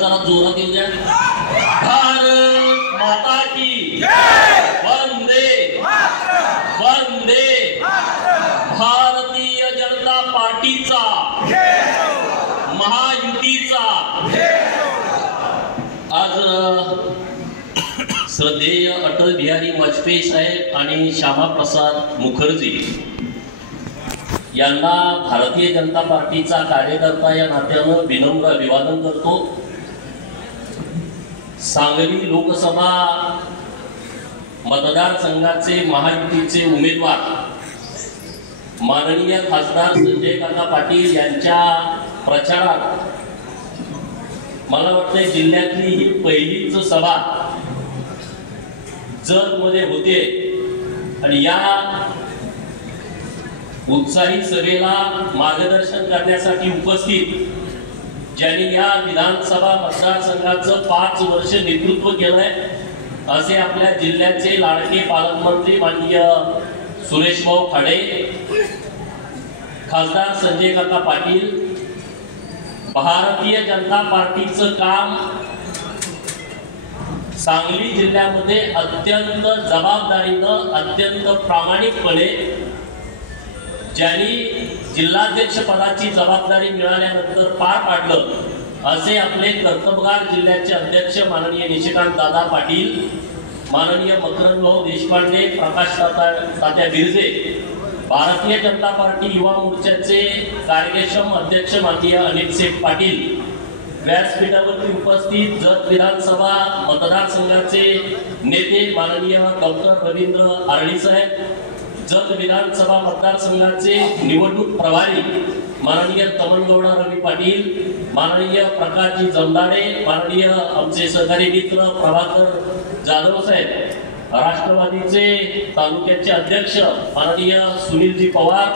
जरा जोरात येऊ द्या. भारत माता की वंदे वंदे. भारतीय जनता पार्टीचा महायुतीचा आज श्रद्धेय अटल बिहारी वाजपेयी साहेब आणि श्यामाप्रसाद मुखर्जी यांना भारतीय जनता पार्टीचा कार्यकर्ता या नात्यानं विनम्र अभिवादन करतो. सांगली लोकसभा मतदारसंघाचे महायुतीचे उमेदवार माननीय खासदार संजय काका पाटील यांच्या प्रचारात मला वाटतं जिल्ह्यातली ही पहिलीच सभा जतमध्ये होते आणि या उत्साही सभेला मार्गदर्शन करण्यासाठी उपस्थित ज्यांनी या विधानसभा मतदारसंघाचं 5 वर्ष नेतृत्व केलंय असे आपल्या जिल्ह्याचे लाडके पालकमंत्री माननीय सुरेश भाऊ खाडे, खासदार संजय काका पाटील. भारतीय जनता पार्टीचं काम सांगली जिल्ह्यामध्ये अत्यंत जबाबदारीनं अत्यंत प्रामाणिकपणे ज्यांनी जिल्हाध्यक्ष पदाची जबाबदारी मिळाल्यानंतर पार पाडलं असे आपले कर्तबगार जिल्ह्याचे अध्यक्ष माननीय निशिकांत दादा पाटील, माननीय मकरंद भाऊ देशपांडे, प्रकाश तात्या बिरजे, भारतीय जनता पार्टी युवा मोर्चाचे कार्यक्षम अध्यक्ष माननीय अनिल शेठ पाटील, व्यासपीठावरती उपस्थित जत विधानसभा मतदारसंघाचे नेते माननीय डॉक्टर रवींद्र आरडी साहेब, जत विधानसभा मतदारसंघाचे निवडणूक प्रभारी माननीय तमनगौडा रवी पाटील, माननीय प्रकाशजी जमदाडे, माननीय आमचे सहकारी मित्र प्रभाकर जाधव साहेब, राष्ट्रवादीचे तालुक्याचे अध्यक्ष माननीय सुनीलजी पवार,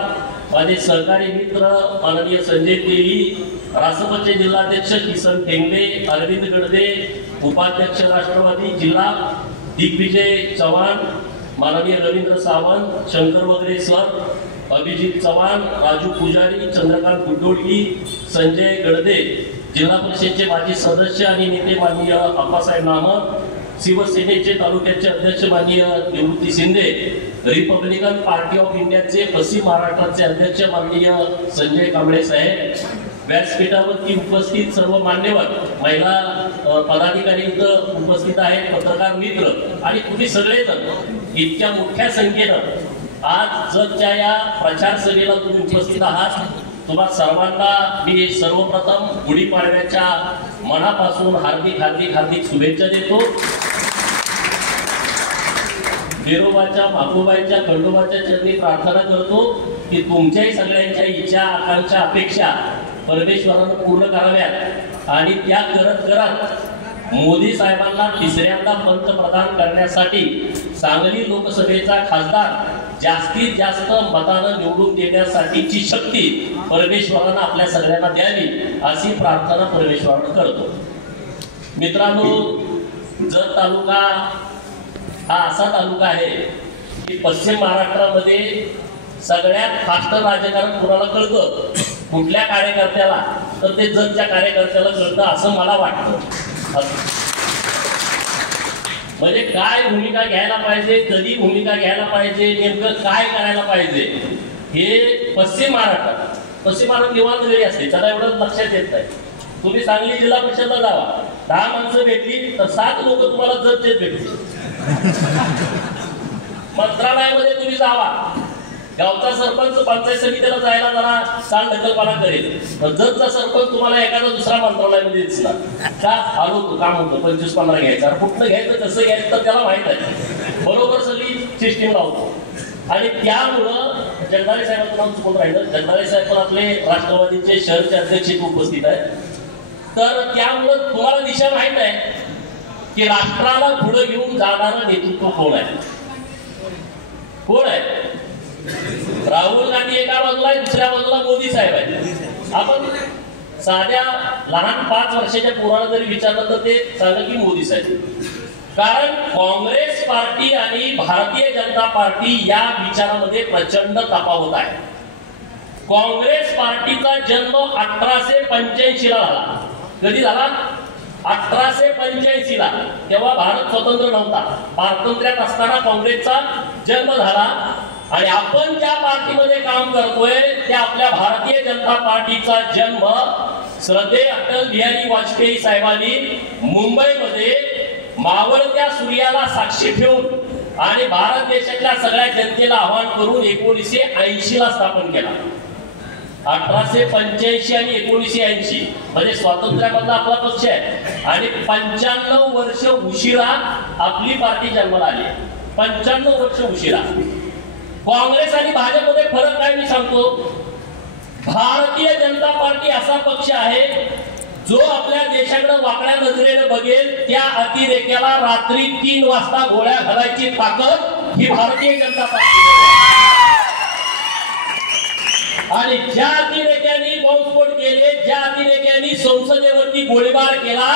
माझे सहकारी मित्र माननीय संजय तेली, रासपचे जिल्हाध्यक्ष किसन टेंगले, अरविंद गडदे, उपाध्यक्ष राष्ट्रवादी जिल्हा दिग्विजय चव्हाण, माननीय रवींद्र सावंत, शंकर वगैरे सर, अभिजित चव्हाण, राजू पुजारी, चंद्रकांत गुड्डोडगी, संजय गडदे, जिल्हा परिषदेचे माजी सदस्य आणि नेते माननीय अप्पासाहेब नामक, शिवसेनेचे तालुक्याचे अध्यक्ष माननीय निवृत्ती शिंदे, रिपब्लिकन पार्टी ऑफ इंडियाचे पश्चिम महाराष्ट्राचे अध्यक्ष माननीय संजय कांबळे साहेब, व्यासपीठावरती उपस्थित सर्व मान्यवर, महिला पदाधिकारी इथं उपस्थित आहेत, पत्रकार मित्र आणि तुम्ही सगळेजण इतक्या मोठ्या संख्येनं आज जतच्या या प्रचार सभेला तुम्ही उपस्थित आहात. तुम्हा सर्वांना मी सर्वप्रथम गुढीपाडव्याच्या मनापासून हार्दिक हार्दिक हार्दिक शुभेच्छा देतो. बिरोबाच्या माकोबाईच्या खंडोबाच्या चरणी प्रार्थना करतो की तुमच्याही सगळ्यांच्या इच्छा आकांक्षा अपेक्षा परमेश्वरानं पूर्ण कराव्यात आणि त्या करत करत मोदी साहेबांना तिसऱ्यांदा पंतप्रधान करण्यासाठी सांगली लोकसभेचा खासदार जास्तीत जास्त मतानं निवडून देण्यासाठीची शक्ती परमेश्वरानं आपल्या सगळ्यांना द्यावी अशी प्रार्थना परमेश्वरानं करतो. मित्रांनो, जत तालुका हा असा तालुका आहे की पश्चिम महाराष्ट्रामध्ये सगळ्यात फास्ट राजकारण कोणाला कळतं, कुठल्या कार्यकर्त्याला, तर ते जतच्या कार्यकर्त्याला कळतं असं मला वाटतं. म्हणजे काय भूमिका घ्यायला पाहिजे, कधी भूमिका घ्यायला पाहिजे, नेमकं काय करायला पाहिजे हे पश्चिम महाराष्ट्रात निवांत जरी असते त्याला एवढं लक्षात येत नाही. तुम्ही सांगली जिल्हा परिषदला जावा, 10 माणसं भेटली तर 7 लोक तुम्हाला जतचेच भेटतील. मंत्रालयामध्ये तुम्ही जावा, गावचा सरपंच पंचायत समितीला जायला जरा चाल ढकलपणा करेल, जतचा सरपंच तुम्हाला एखादा दुसरा मंत्रालयामध्ये दिसणार. का आलो तू काम होतं 25-15 घ्यायचा, कुठलं घ्यायचं कसं घ्यायचं तर त्याला माहित आहे, बरोबर सगळी सिस्टीम लावतो. आणि त्यामुळं जगदाळे साहेबांचं नाव चुकून राहिलं, जगदाळे साहेब पण आपले राष्ट्रवादीचे शहरचे अध्यक्ष उपस्थित आहेत. तर त्यामुळं तुम्हाला दिशा माहित आहे की राष्ट्राला पुढे घेऊन जाणारं नेतृत्व कोण आहे. राहुल गांधी एका बाजूला आहे, दुसऱ्या बाजूला मोदी साहेब आहेत. आपण साध्या लहान 5 वर्षाच्या पोराला जरी विचारलं तर ते सांगा की मोदी साहेब. कारण काँग्रेस पार्टी आणि भारतीय जनता पार्टी या विचारामध्ये प्रचंड तफावत आहे. काँग्रेस पार्टीचा जन्म 1885 ला झाला. कधी झाला? 1885 ला, तेव्हा भारत स्वतंत्र नव्हता, स्वातंत्र्यात असताना काँग्रेसचा जन्म झाला आणि आपण ज्या पार्टीमध्ये काम करतोय त्या आपल्या भारतीय जनता पार्टीचा जन्म श्रद्धेय अटल बिहारी वाजपेयी साहेबांनी मुंबईमध्ये मावळत्या सूर्याला साक्षी ठेवून आणि भारत देशातल्या सगळ्या जनतेला आवाहन करून 1980 ला स्थापन केला. 1885 आणि 1980 म्हणजे स्वातंत्र्यामधला आपला पक्ष आहे आणि 95 वर्ष उशिरा आपली पार्टी जन्माला आली. 95 वर्ष उशिरा. काँग्रेस आणि भाजपमध्ये फरक काय मी सांगतो. भारतीय जनता पार्टी असा पक्ष आहे जो आपल्या देशाकडे वाकड्या नजरेने बघेल त्या अतिरेक्याला रात्री 3 वाजता गोळ्या घालायची ताकद ही भारतीय जनता पार्टी. आणि ज्या अतिरेक्यांनी बॉम्बस्फोट केले, ज्या अतिरेक्यांनी संसदेवरती गोळीबार केला,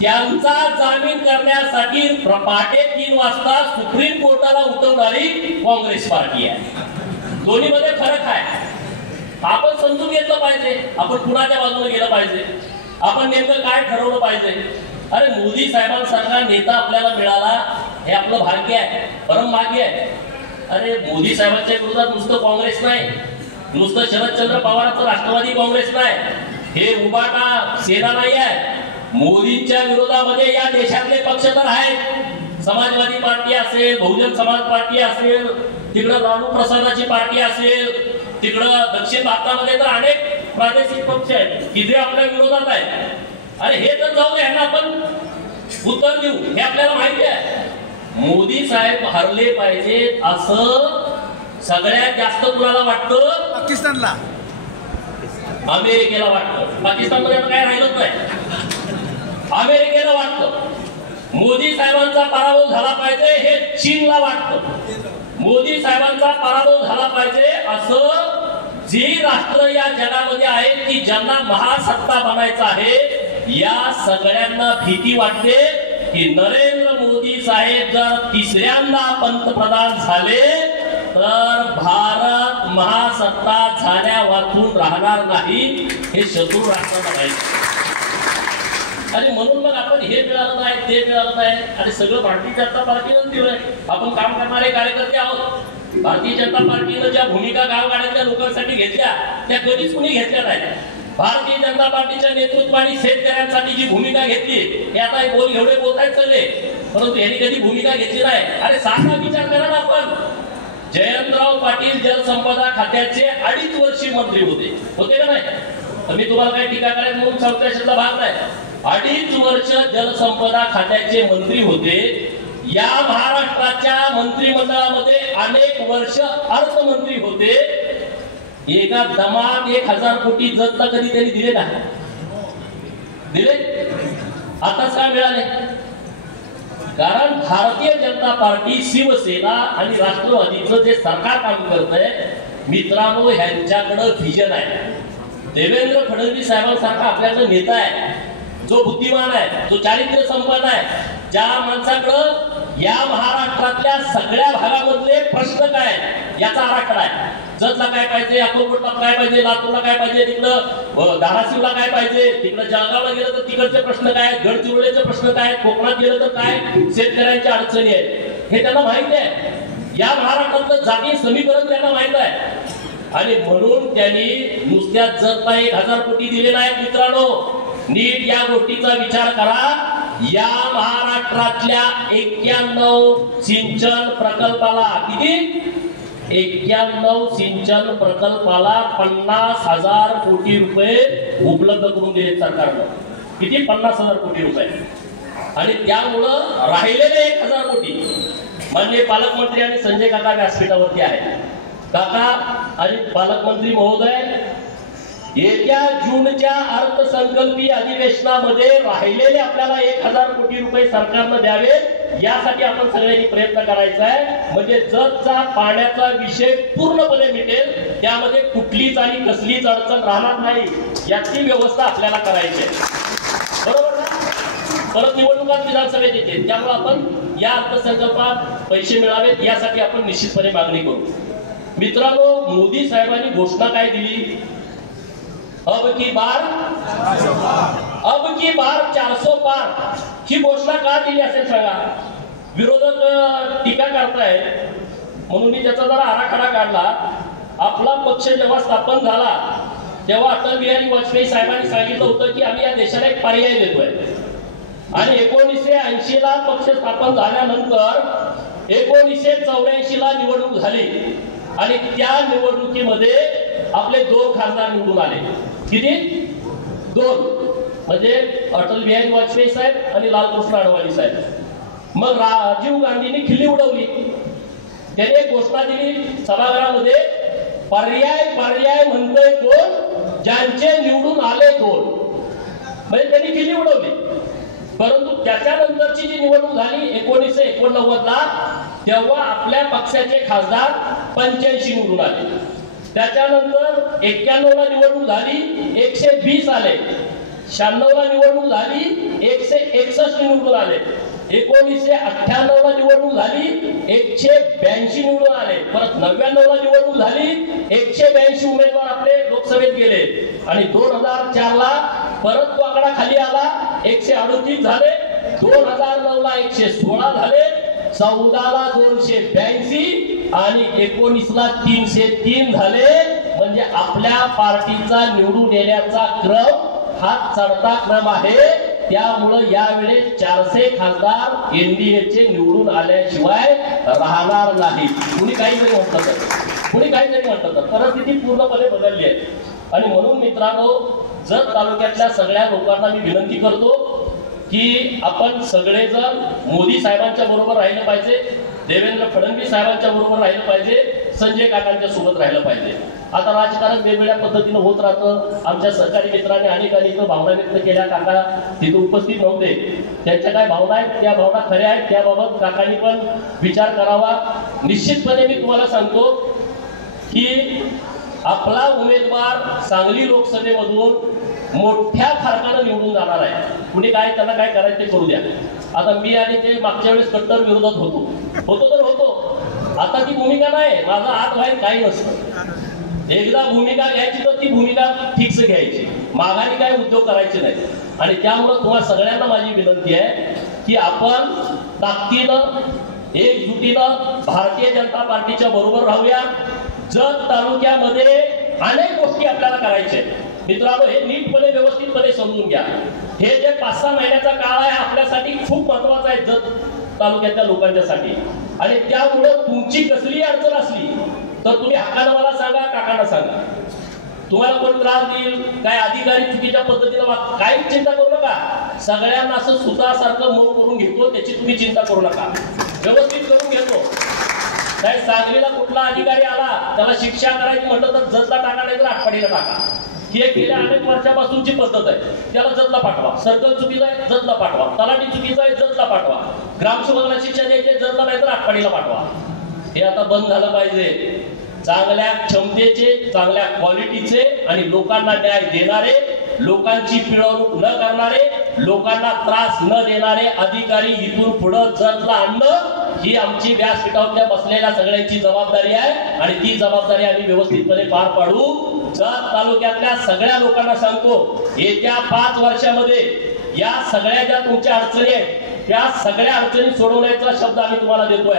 त्यांचा जामीन करण्यासाठी पहाटे 3 वाजता सुप्रीम कोर्टाला उठवणारी काँग्रेस पार्टी आहे. दोन्हीमध्ये फरक आहे. आपण समजून घेतलं पाहिजे, आपण कुणाच्या बाजूने गेलं पाहिजे, आपण नेमकं काय ठरवलं पाहिजे. अरे मोदी साहेबांसारखा नेता आपल्याला मिळाला हे आपलं भाग्य आहे, परम भाग्य आहे. अरे मोदी साहेबांच्या विरोधात नुसतं काँग्रेस नाही, नुसतं शरदचंद्र पवारांचं राष्ट्रवादी काँग्रेस नाही, हे उबाटा सेना नाही आहे. मोदींच्या विरोधामध्ये या देशातले पक्ष तर आहेत. समाजवादी पार्टी असेल, बहुजन समाज पार्टी असेल, तिकडं लालू प्रसादाची पार्टी असेल, तिकडं दक्षिण भारतामध्ये तर अनेक प्रादेशिक पक्ष आहेत की जे आपल्या विरोधात आहेत. अरे हे तर जाऊ दे, ह्यांना आपण उत्तर देऊ, हे आपल्याला माहिती आहे. मोदी साहेब हरले पाहिजे असं सगळ्यात जास्त कुणाला वाटतं? पाकिस्तानला, अमेरिकेला वाटतं. पाकिस्तानमध्ये आता काय राहिलंच नाही. अमेरिकेला वाटतं मोदी साहेबांचा पराभव झाला पाहिजे, हे चीनला वाटतं मोदी साहेबांचा पराभव झाला पाहिजे. असं जी राष्ट्र या जगामध्ये आहेत की ज्यांना महासत्ता बनायचं आहे, या सगळ्यांना भीती वाटते की नरेंद्र मोदी साहेब जर तिसऱ्यांदा पंतप्रधान झाले तर भारत महासत्ता झाल्या वाचून राहणार नाही, हे शत्रू राष्ट्राला माहिती. आणि म्हणून मग आपण हे मिळालं नाही, ते मिळालं नाही आणि सगळं भारतीय जनता पार्टीनं दिलंय. आपण काम करणारे कार्यकर्ते आहोत. भारतीय जनता पार्टीनं ज्या भूमिका गावगाड्यातल्या लोकांसाठी घेतल्या त्या कधीच कुणी घेतल्या नाही. भारतीय जनता पार्टीच्या नेतृत्वाने शेतकऱ्यांसाठी जी भूमिका घेतली हे आता बोल एवढे बोलतायत सगळे, परंतु यांनी कधी भूमिका घेतली नाही. अरे साधा विचार करा ना. आपण जयंतराव पाटील जलसंपदा खात्याचे 2.5 वर्षी मंत्री होते का नाही? तर मी तुम्हाला काही टीका करायचं म्हणून सांगतो, याच्यातला भाग नाही. 2.5 वर्ष जलसंपदा खात्याचे मंत्री होते. या महाराष्ट्राच्या मंत्रिमंडळामध्ये अनेक वर्ष अर्थमंत्री होते. एका दमात 1000 कोटी जतला कधी त्यांनी दिले नाही. दिले? आताच काय मिळाले? कारण भारतीय जनता पार्टी, शिवसेना आणि राष्ट्रवादीचं जे सरकार काम करतंय मित्रांनो, ह्यांच्याकडे व्हिजन आहे. देवेंद्र फडणवीस साहेबांसारखा आपल्याकडे नेता आहे जो बुद्धिमान आहे, जो चारित्र्य संपन्न आहे, ज्या माणसाकडं या महाराष्ट्रातल्या सगळ्या भागामधले प्रश्न काय याचा आराखडा आहे. जतला काय पाहिजे, अक्कलकोटला काय पाहिजे, लातूरला काय पाहिजे, तिकडं धाराशिवला काय पाहिजे, तिकडं जळगावला गेलं तर तिकडचे प्रश्न काय, गडचिरोलीचे प्रश्न काय, कोकणात गेलं तर काय शेतकऱ्यांच्या अडचणी आहेत, हे त्यांना माहिती आहे. या महाराष्ट्रातलं जातीय समीकरण त्यांना माहित आहे. आणि म्हणून त्यांनी नुसत्या जतला 1000 कोटी दिले नाहीत. मित्रांनो, नीट या गोष्टीचा विचार करा. या महाराष्ट्रातल्या 91 सिंचन प्रकल्पाला किती? 91 सिंचन प्रकल्पाला 50,000 कोटी रुपये उपलब्ध करून दिले सरकारनं. किती? 50,000 कोटी रुपये. आणि त्यामुळं राहिलेले 1000 कोटी माननीय पालकमंत्री आणि संजय काका व्यासपीठावरती आहेत. काका आणि पालकमंत्री महोदय, येत्या जूनच्या अर्थसंकल्पीय अधिवेशनामध्ये राहिलेले आपल्याला 1000 कोटी रुपये सरकारनं द्यावे, यासाठी आपण सगळ्यांनी प्रयत्न करायचा आहे. म्हणजे जतचा पाण्याचा विषय पूर्णपणे मिटेल, त्यामध्ये कुठलीच आणि कसलीच अडचण राहणार नाही, याची व्यवस्था आपल्याला करायची आहे. बरोबर ना? परत निवडणुकात विधानसभेत येते, त्यामुळे आपण या अर्थसंकल्पात पैसे मिळावेत यासाठी आपण निश्चितपणे मागणी करू. मित्रांनो, मोदी साहेबांनी घोषणा काय दिली? अब की अबकी बार 400 पार ही घोषणा का दिली असेल सांगा? विरोधक टीका करतायत म्हणून मी त्याचा जरा आराखडा काढला. आपला पक्ष जेव्हा स्थापन झाला तेव्हा अटल बिहारी वाजपेयी साहेबांनी सांगितलं होतं की आम्ही या देशाला एक पर्याय देतोय. आणि 1980 ला पक्ष स्थापन झाल्यानंतर 1984 ला निवडणूक झाली आणि त्या निवडणुकीमध्ये आपले 2 खासदार निवडून आले. किती? 2. म्हणजे अटल बिहारी वाजपेयी साहेब आणि लालकृष्ण अडवाणी साहेब. मग राजीव गांधींनी खिल्ली उडवली. त्याने एक घोषणा दिली सभागृहामध्ये, पर्याय म्हणतोय कोण? ज्यांचे निवडून आले 2. म्हणजे त्यांनी खिल्ली उडवली. परंतु त्याच्यानंतरची जी निवडणूक झाली 1989 ला, तेव्हा आपल्या पक्षाचे खासदार 85 निवडून आले. त्याच्यानंतर 91 ला निवडणूक झाली 120 आले. 96 ला निवडणूक झाली 161 निवडून आले. 1998 ला निवडणूक झाली 182 निवडून आले. परत 99 ला निवडणूक झाली 182 उमेदवार आपले लोकसभेत गेले. आणि 2004 ला परत तो आकडा खाली आला, 138 झाले. 2009 ला 116 झाले. 14 ला 282 आणि 19 ला 303 झाले. म्हणजे आपल्या पार्टीचा निवडून येण्याचा क्रम हा चढता क्रम आहे. त्यामुळे यावेळेस 400 खासदार एनडीएचे निवडून आल्याशिवाय राहणार नाही. कुणी काहीतरी म्हटलं तर परिस्थिती पूर्णपणे बदलली आहे. आणि म्हणून मित्रांनो, जत तालुक्यातल्या सगळ्या लोकांना मी विनंती करतो की आपण सगळेजण मोदी साहेबांच्या बरोबर राहिलं पाहिजे, देवेंद्र फडणवीस साहेबांच्या बरोबर राहिलं पाहिजे, संजय काकांच्या सोबत राहिलं पाहिजे. आता राजकारण वेगवेगळ्या पद्धतीनं होत राहतं. आमच्या सहकारी मित्रांनी अनेकांनी भावना व्यक्त केल्या. काका तिथे उपस्थित नव्हते. त्यांच्या काय भावना आहेत त्या भावना खऱ्या आहेत. त्याबाबत काकांनी पण विचार करावा. निश्चितपणे मी तुम्हाला सांगतो की आपला उमेदवार सांगली लोकसभेमधून मोठ्या फरकानं निवडून जाणार आहे. कुणी काय त्यांना काय करायचं ते करू द्या. आता मी आणि ते मागच्या वेळेस कट्टर विरोधात होतो. आता ती भूमिका नाही. माझा हात बाहेर काही नसतं. एकदा भूमिका घ्यायची तर ती भूमिका फिक्स घ्यायची, माघारी काय उद्योग करायचे नाही. आणि त्यामुळे तुम्हाला सगळ्यांना माझी विनंती आहे की आपण ताकदीनं एकजुटीनं भारतीय जनता पार्टीच्या बरोबर राहूया. जत तालुक्यामध्ये अनेक गोष्टी आपल्याला करायच्या आहेत. मित्रांनो, हे नीटपणे व्यवस्थितपणे समजून घ्या. हे जे 5-6 महिन्याचा काळ आहे आपल्यासाठी खूप महत्वाचा आहे जत तालुक्यातल्या लोकांच्यासाठी. आणि त्यामुळे तुमची कसली अडचण असली तर तुम्ही हक्कानं मला सांगा, काकांना सांगा. तुम्हाला कोण त्रास देईल, काय अधिकारी चुकीच्या पद्धतीनं काहीच चिंता करू नका. सगळ्यांना असं सुतासारखं मऊ करून घेतो, त्याची तुम्ही चिंता करू नका. व्यवस्थित करून घेतो. काय सांगलीला कुठला अधिकारी आला त्याला शिक्षा करायची म्हटलं तर जतला टाका, नाही तर आटपाडीला टाका. ही एक गेल्या अनेक वर्षापासूनची पद्धत आहे. त्याला जतला पाठवा. सर्कल चुकीचा आहे जतला पाठवा. तलाठी चुकीचा आहे जतला पाठवा. ग्रामसेवकाला शिक्षा द्यायची जतला, नाही तर आटपाडीला पाठवा. हे आता बंद झालं पाहिजे. चांगल्या क्षमतेचे, चांगल्या क्वालिटीचे आणि लोकांना न्याय देणारे, लोकांची पिळवणूक न करणारे, लोकांना त्रास न देणारे अधिकारी इथून पुढे जतला आणणं ही आमची व्यासपीठावर बसलेल्या सगळ्यांची जबाबदारी आहे. आणि ती जबाबदारी आम्ही व्यवस्थितपणे पार पाडू. जत तालुक्यातल्या सगळ्या लोकांना सांगतो, येत्या 5 वर्षामध्ये या सगळ्या ज्या तुमच्या अडचणी आहेत त्या सगळ्या अडचणी सोडवण्याचा शब्द आम्ही तुम्हाला देतोय.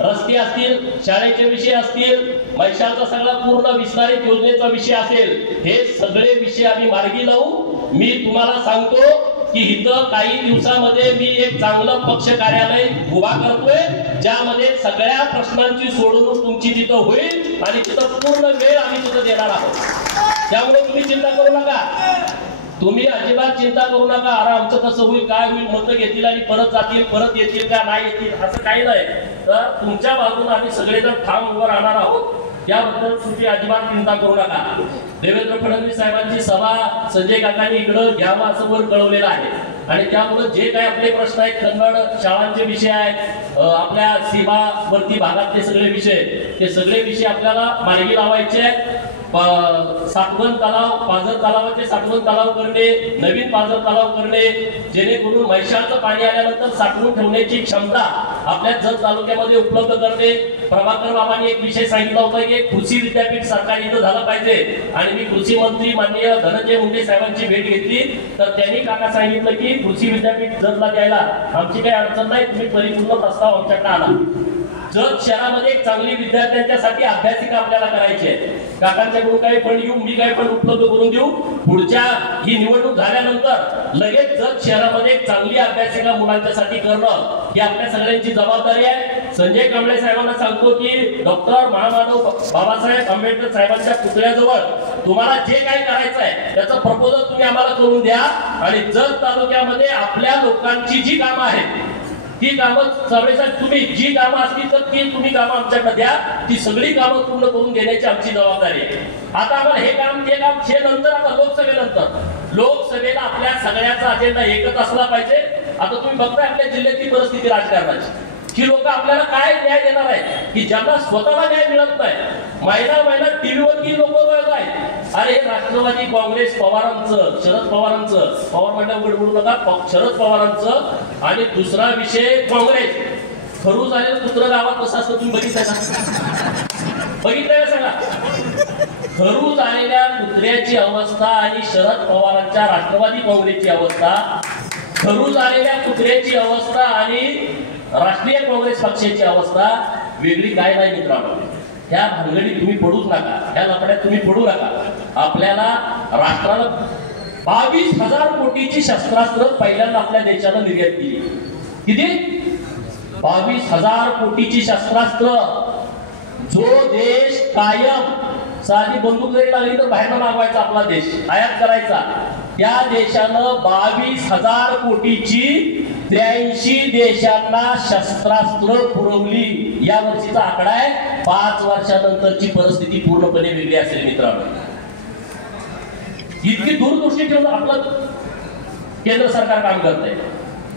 रस्ते असतील, शाळेचे विषय असतील, मैशाचा सगळा पूर्ण विस्तारित योजनेचा विषय असेल, हे सगळे विषय आम्ही मार्गी लावू. मी तुम्हाला सांगतो की इथं काही दिवसामध्ये मी एक चांगलं पक्ष कार्यालय उभा करतोय, ज्यामध्ये सगळ्या प्रश्नांची सोडवणूक तुमची तिथं होईल आणि तिथं पूर्ण वेळ आम्ही तिथं देणार आहोत. त्यामुळे तुम्ही चिंता करू नका. तुम्ही अजिबात चिंता करू नका. अरे आमचं कसं होईल, काय होईल, मतं घेतील आणि परत जातील, परत येतील का नाही येतील, असं काही नाही. तर तुमच्या बाजूने आम्ही सगळेजण ठाम उभं राहणार आहोत. याबद्दल तुम्ही अजिबात चिंता करू नका. देवेंद्र फडणवीस साहेबांची सभा संजय काकांनी इकडं घ्यावं असं वर कळवलेलं आहे. आणि त्यामुळे जे काही आपले प्रश्न आहेत, कन्नड शाळांचे विषय आहेत, आपल्या सीमावर्ती भागातले सगळे विषय, ते सगळे विषय आपल्याला मार्गी लावायचे आहेत. साठवण तलाव, पाझर तलावाचे साठवण तलाव करणे, नवीन पाझर तलाव करणे, जेणेकरून म्हैसाळचं पाणी आल्यानंतर साठवून ठेवण्याची क्षमता आपल्या जत तालुक्यामध्ये उपलब्ध करणे. प्रभाकर बाबांनी एक विषय सांगितला होता की कृषी विद्यापीठ सरकारी इथं झालं पाहिजे, आणि मी कृषी मंत्री माननीय धनंजय मुंडे साहेबांची भेट घेतली तर त्यांनी काका सांगितलं की कृषी विद्यापीठ जतला द्यायला आमची काही अडचण नाही, तुम्ही परिपूर्ण प्रस्ताव आमच्याकडे आला. जत शहरामध्ये एक चांगली विद्यार्थ्यांच्यासाठी अभ्यासिका आपल्याला करायची आहे. काकांच्याकडून काही फंड घेऊन मी काही फंड उपलब्ध करून देऊ. पुढच्या ही निवडणूक झाल्यानंतर लगेच जत शहरामध्ये एक चांगली अभ्यासिका मुलांच्यासाठी करणं ही आपल्या सगळ्यांची जबाबदारी आहे. संजय कांबळे साहेबांना सांगतो की डॉक्टर महामानव बाबासाहेब आंबेडकर साहेबांच्या पुतळ्याजवळ तुम्हाला जे काही करायचं आहे त्याचं प्रपोजल तुम्ही आम्हाला करून द्या, आणि जत तालुक्यामध्ये आपल्या लोकांची जी कामं आहेत ती कामं साहेब तुम्ही जी कामं असतील तर ती तुम्ही कामं आमच्याकडे द्या, ती सगळी कामं पूर्ण करून देण्याची आमची जबाबदारी आहे. आता आम्हाला हे काम ते काम हे नंतर, आता लोकसभेला आपल्या सगळ्याचा अजेंडा एकच असला पाहिजे. आता तुम्ही बघताय आपल्या जिल्ह्याची परिस्थिती राजकारणाची, की लोक आपल्याला काय न्याय देणार आहेत की ज्यांना स्वतःला न्याय मिळत नाही. महिना टीव्हीवर की लोक बघत आहेत अरे राष्ट्रवादी काँग्रेस पवारांचं, शरद पवारांचं, पवार म्हणल्या उघडू नका, शरद पवारांचं, आणि दुसरा विषय काँग्रेस. खरू झालेलं कुत्र गावात कसं असतं तुम्ही बघितलंय का? बघितलंय सांगा. खरू झालेल्या कुत्र्याची अवस्था आणि शरद पवारांच्या राष्ट्रवादी काँग्रेसची अवस्था, खरू झालेल्या कुत्र्याची अवस्था आणि राष्ट्रीय काँग्रेस पक्षाची अवस्था वेगळी काय नाही मित्रांनो. ह्या भानगडीत तुम्ही पडूच नका, ह्या लफड्यात तुम्ही पडू नका. आपल्याला राष्ट्राला 22,000 कोटीची शस्त्रास्त्र पहिल्यांदा आपल्या देशानं निर्यात केली. किती? 22,000 कोटीची शस्त्रास्त्र. जो देश कायम साधी बंदूक जरी लागली तर बाहेर मागवायचा आपला देश, आयात करायचा, त्या देशानं 22,000 कोटीची 83 देशांना शस्त्रास्त्र पुरवली. या वर्षीचा आकडा आहे. 5 वर्षानंतरची परिस्थिती पूर्णपणे वेगळी असेल मित्रांनो. इतकी दूरदृष्टी ठेवून आपलं केंद्र सरकार काम करतंय.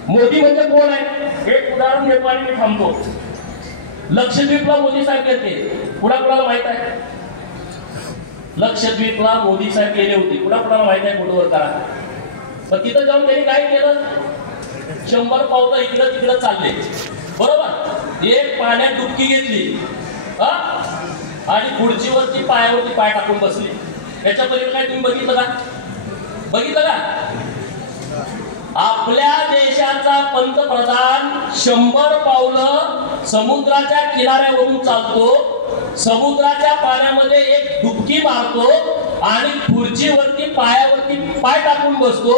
मोदी म्हणजे कोण आहे एक उदाहरण देतो आणि मी थांबतो. लक्षद्वीपला मोदी साहेब गेले, कुणाकुणाला माहित आहे? लक्षद्वीपला मोदी साहेब गेले होते, कुणाकुणाला माहित आहे? फोटोवर करा. पण तिथं जाऊन त्यांनी काय केलं? 100 पावलं इकडं तिकडं चालले, बरोबर. एक पाण्यात डुबकी घेतली आणि खुर्चीवरती पायावरती पाय टाकून बसले. त्याच्या पलीकडे काय तुम्ही बघितलं का? बघितलं का? आपल्या देशाचा पंतप्रधान 100 पावलं समुद्राच्या किनाऱ्यावरून चालतो, समुद्राच्या पाण्यामध्ये एक डुबकी मारतो आणि खुर्चीवरती पायावरती पाय टाकून बसतो.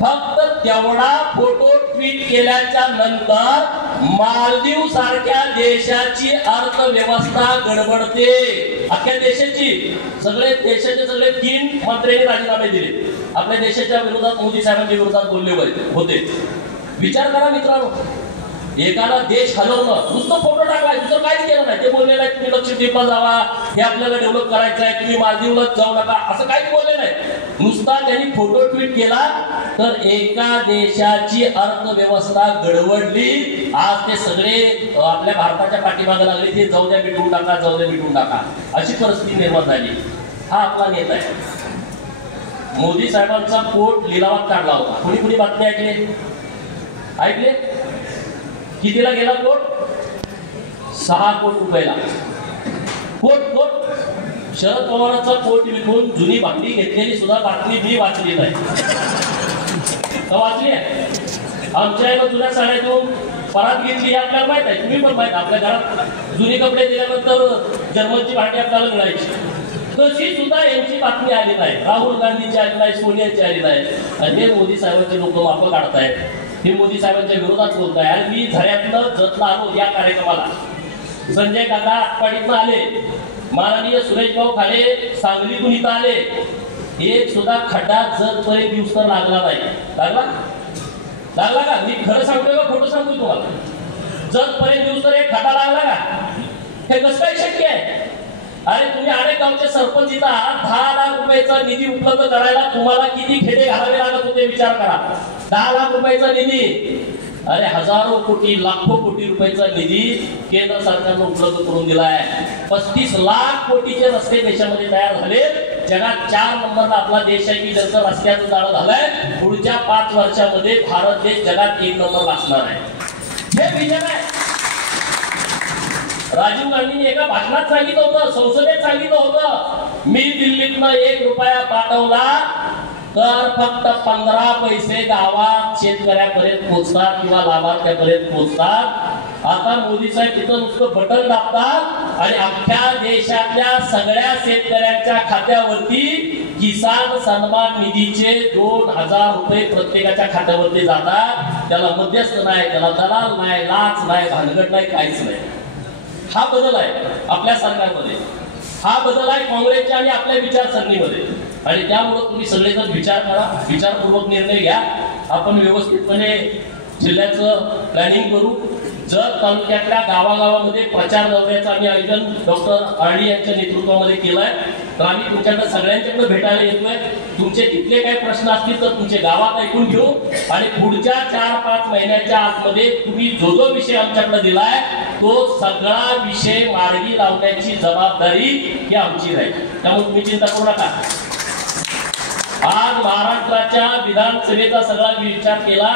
फक्त तेवढा फोटो ट्विट केल्याच्या नंतर मालदीव सारख्या देशाची अर्थव्यवस्था गडबडते. अख्ख्या देशाची देशाचे सगळे 3 मंत्र्यांनी राजीनामे दिले. आपल्या देशाच्या विरोधात मोदी साहेबांच्या विरोधात बोलले होते. विचार करा मित्रांनो, एखादा देश हलवणं, नुसतं फोटो टाकलाय, दुसरं काहीच केलं नाही. ते बोलले नाही तुम्ही लक्षद्वीपला जावा, हे आपल्याला डेव्हलप करायचं आहे, तुम्ही मालदीवलाच जाऊ नका, असं काहीच बोलले नाही. नुसता त्यांनी फोटो ट्विट केला तर एका देशाची अर्थव्यवस्था गडबडली. आज ते सगळे आपल्या भारताच्या पाठीमागे लागले, ते जाऊ द्या मिटवून टाका, जाऊ द्या मिटवून टाका, अशी परिस्थिती निर्माण झाली. हा आपला नेता आहे. मोदी साहेबांचा कोट लिलावात काढला होता. कुणी कुणी बातमी ऐकले? कितीला गेला कोट? 6 कोटी रुपयाला. कोट शरद पवारांचा कोट विकून जुनी भांडी घेतलेली सुद्धा बातमी मी वाचली नाही. वाचली आहे. आमच्या एका जुन्या साड्यातून परात घेतली आपल्याला माहित आहे, तुम्ही पण माहित. आपल्या घरात जुने कपडे दिल्यानंतर जर्मनची भांडी आपल्याला मिळायची. तशी सुद्धा यांची बातमी आली नाही. राहुल गांधीची आली नाही, सोनियाची आली नाही. आणि हे मोदी साहेबांचे लोक माप काढतायत. हे मोदी साहेबांच्या विरोधात बोलत आहे. आणि मी झऱ्यातनं जतला आलो या कार्यक्रमाला. संजय काका आटपाडीतनं आले, माननीय सुरेश भाऊ खाले सांगलीतून इथं आले. एक सुद्धा खड्डा जतपर्यंत दिवस तर लागला नाही. लागला का? मी खरं सांगतोय का खोटं सांगतोय तुम्हाला? जतपर्यंत दिवस तर एक खड्डा लागला का? हे कसं काय शक्य आहे? अरे तुम्ही अनेक गावचे सरपंच इथं 10 लाख रुपयाचा निधी उपलब्ध करायला तुम्हाला किती खेडे घालावे लागत होते विचार करा. 10 लाख रुपयाचा निधी अरे हजारो कोटी लाखो कोटी रुपयाचा निधी केंद्र सरकारनं उपलब्ध करून दिला आहे. 35 लाख कोटीचे रस्ते देशामध्ये तयार झाले. जगात 4 नंबरला आपला देश आहे की ज्याचं रस्त्याचं जाळं झालंय. पुढच्या 5 वर्षामध्ये भारत देश जगात 1 नंबरला असणार आहे. हे विजन आहे. राजीव गांधींनी एका भाषणात सांगितलं होतं, संसदेत सांगितलं होतं, मी दिल्लीतनं 1 रुपया पाठवला तर फक्त 15 पैसे गावात शेतकऱ्यापर्यंत पोहोचतात किंवा लाभार्थ्यापर्यंत पोहोचतात. आता मोदी साहेब तिथं नुसतं बटन दाबतात आणि अख्ख्या देशातल्या सगळ्या शेतकऱ्यांच्या खात्यावरती किसान सन्मान निधीचे 2000 रुपये प्रत्येकाच्या खात्यावरती जातात. त्याला मध्यस्थ नाही, त्याला दलाल नाही, लाच नाही, भानगड नाही, काहीच नाही. हा बदल आहे आपल्या सरकारमध्ये. हा बदल आहे काँग्रेसच्या आणि आपल्या विचारसरणीमध्ये. आणि त्यामुळे तुम्ही सगळेजण विचार करा, विचारपूर्वक निर्णय घ्या. आपण व्यवस्थितपणे जिल्ह्याचं प्लॅनिंग करू. जर तालुक्यातल्या गावागावामध्ये प्रचार दौऱ्याचं आम्ही आयोजन डॉक्टर आरडी यांच्या नेतृत्वामध्ये केलंय. तर आम्ही तुमच्याकडे सगळ्यांच्याकडे भेटायला येतोय. तुमचे तिथले काही प्रश्न असतील तर तुमचे गावात ऐकून घेऊ आणि पुढच्या 4-5 महिन्याच्या आतमध्ये तुम्ही जो जो विषय आमच्याकडे दिलाय तो सगळा विषय मार्गी लावण्याची जबाबदारी ही आमची राहील. त्यामुळे तुम्ही चिंता करू नका. आज महाराष्ट्राच्या विधानसभेचा सगळा विचार केला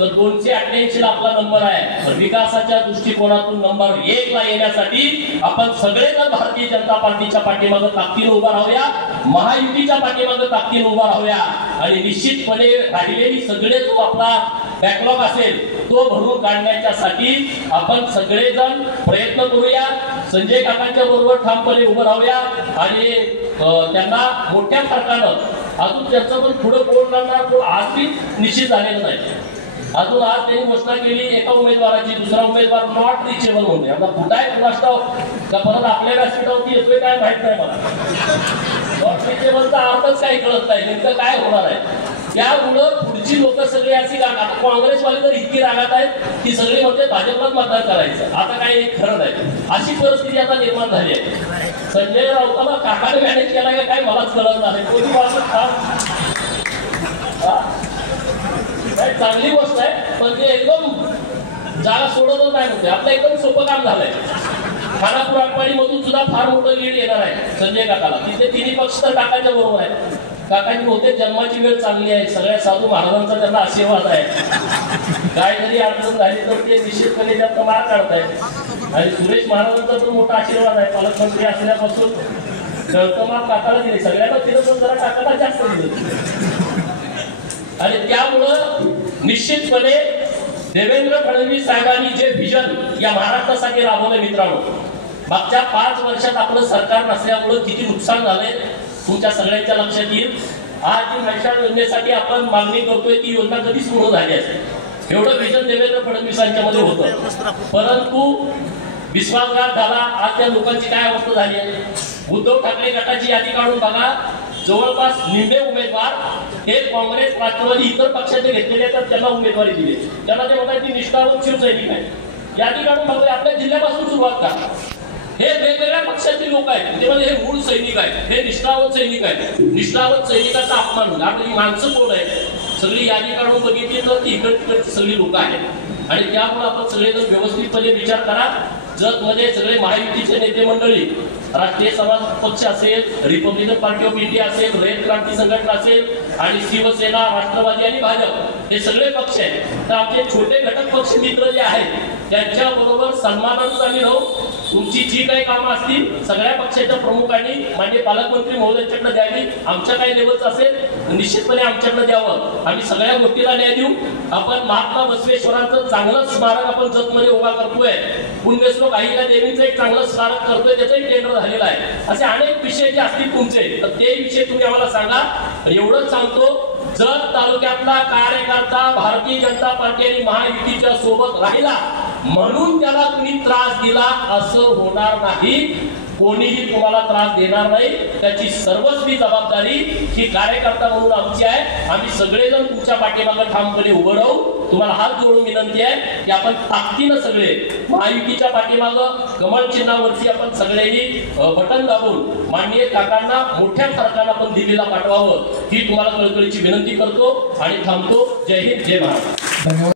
तर 288 आपला नंबर आहे. विकासाच्या दृष्टिकोनातून नंबर 1 ला येण्यासाठी आपण सगळेजण भारतीय जनता पार्टीच्या पाठीमागे ताकदीने उभा राहूया, महायुतीच्या पाठीमागे ताकदीने उभा राहूया आणि निश्चितपणे राहिलेली सगळे जो आपला बॅकलॉग असेल तो भरून काढण्यासाठी आपण सगळेजण प्रयत्न करूया. संजय काकांच्या बरोबर ठामपणे उभं राहूया आणि त्यांना मोठ्या फरकानं अजून त्याचं पण पुढे कोण करणार कोण आजही निश्चित झालेलं नाही. अजून आज त्यांनी घोषणा केली एका उमेदवाराची, दुसरा उमेदवार नॉट रिचेबल होणे. आता कुठं आहे कुणाष्टाव का परत आपल्या व्यासपीठावरती येतोय काय माहित नाही मला. नॉट रिचेबलचा अर्थच काही कळत नाही, नेमकं काय होणार आहे. त्यामुळं पुढची लोक सगळी अशी काँग्रेसवाले तर इतकी रागात आहेत की सगळे म्हणते भाजपलाच मतदान करायचं. आता काही खरं नाही. अशी परिस्थिती आता निर्माण झाली आहे. संजय राऊताला काकाने मॅनेज केला का काय मलाच कळत नाही. कोणी चांगली गोष्ट आहे पण ते एकदम जागा सोडतच नाही म्हणते. आपलं एकदम सोपं काम झालंय. खानापूर आटपाडी मधून सुद्धा फार मोठं लीड येणार आहे संजय काकाला. तिथे तिन्ही पक्ष तर काकांच्या बरोबर आहे. काकांची बहुतेक जन्माची वेळ चांगली आहे. सगळ्या साधू महाराजांचा त्यांना आशीर्वाद आहे. काय जरी अडचण झाली तर ते निश्चितपणे त्यांचा मार काढतायत आणि सुरेश महाराजांचा पण मोठा आशीर्वाद आहे. पालकमंत्री असल्यापासून मार काकाला दिले. सगळ्यांना दिलं पण जरा काकाला जास्त दिलं आणि त्यामुळं निश्चितपणे देवेंद्र फडणवीस साहेबांनी जे विजन या महाराष्ट्रासाठी राबवलं मित्रांनो, मागच्या 5 वर्षात आपलं सरकार नसल्यामुळं किती नुकसान झालंय तुमच्या सगळ्यांच्या लक्षात येईल. आज जी मैशाळ योजनेसाठी आपण मागणी करतोय ती योजना कधीच पूर्ण झाली असेल एवढं विजन देवेंद्र फडणवीसांच्या मध्ये होतं. परंतु विश्वासघात झाला. आज त्या लोकांची काय अवस्था झाली आहे. उद्धव ठाकरे गटाची यादी काढून बघा. जवळपास निम्मे उमेदवार हे काँग्रेस राष्ट्रवादी इतर पक्षाचे घेतलेले तर त्यांना उमेदवारी दिली. त्यांना ते म्हणतात की निष्ठावंत शिवसैनिक आहे. यादी काढून बघा आपल्या जिल्ह्यापासून सुरुवात करा. हे वेगवेगळ्या पक्षाचे लोक आहेत. ते म्हणजे हे मूळ सैनिक आहेत, हे निष्ठावंत सैनिक आहेत. निष्ठावंत सैनिकाचा अपमान होईल. आपली माणसं कोण आहे सगळी यादी काढून बघितली तर ती इकडची सगळी लोक आहेत आणि त्यामुळे आपण सगळेजण व्यवस्थितपणे विचार करा. जगमध्ये सगळे महायुतीचे नेते मंडळी, राष्ट्रीय समाज पक्ष असेल, रिपब्लिकन पार्टी ऑफ इंडिया असेल, रयत क्रांती संघटना असेल आणि शिवसेना, राष्ट्रवादी आणि भाजप हे सगळे पक्ष आहेत. तर आमचे छोटे घटक पक्ष मित्र जे आहेत त्यांच्या बरोबर सन्मानानं आम्ही राहू. तुमची जी काही कामं असतील सगळ्या पक्षाच्या प्रमुखांनी माननीय पालकमंत्री महोदयांच्याकडे द्यावी. आमच्या काही लेवलचं असेल निश्चितपणे आमच्याकडे द्यावं. आम्ही सगळ्या गोष्टीला न्याय देऊ. आपण महात्मा बसवेश्वरांचं चांगलं स्मारक आपण जतमध्ये उभा करतोय. पुण्यश्लोक अहिल्या देवींचं एक चांगलं स्मारक करतोय, त्याचंही टेंडर झालेलं आहे. असे अनेक विषय जे असतील तुमचे तर ते विषय तुम्ही आम्हाला सांगा. एवढंच सांगतो, जत तालुक्यातला कार्यकर्ता भारतीय जनता पार्टी आणि महायुतीच्या सोबत राहिला म्हणून त्याला तुम्ही त्रास दिला असं होणार नाही. कोणीही तुम्हाला त्रास देणार नाही. त्याची सर्वस्वी जबाबदारी ही कार्यकर्ता म्हणून आमची आहे. आम्ही सगळेजण तुमच्या पाठीमागे ठामपणे उभं राहू. तुम्हाला हात जोडून विनंती आहे की आपण ताकदीनं सगळे महायुतीच्या पाठीमागं कमळ चिन्हावरती आपण सगळ्यांनी बटन दाबून माननीय काकांना मोठ्या फरकानं आपण दिल्लीला पाठवावं ही तुम्हाला कळकळीची विनंती करतो आणि थांबतो. जय हिंद, जय महाराष्ट्र.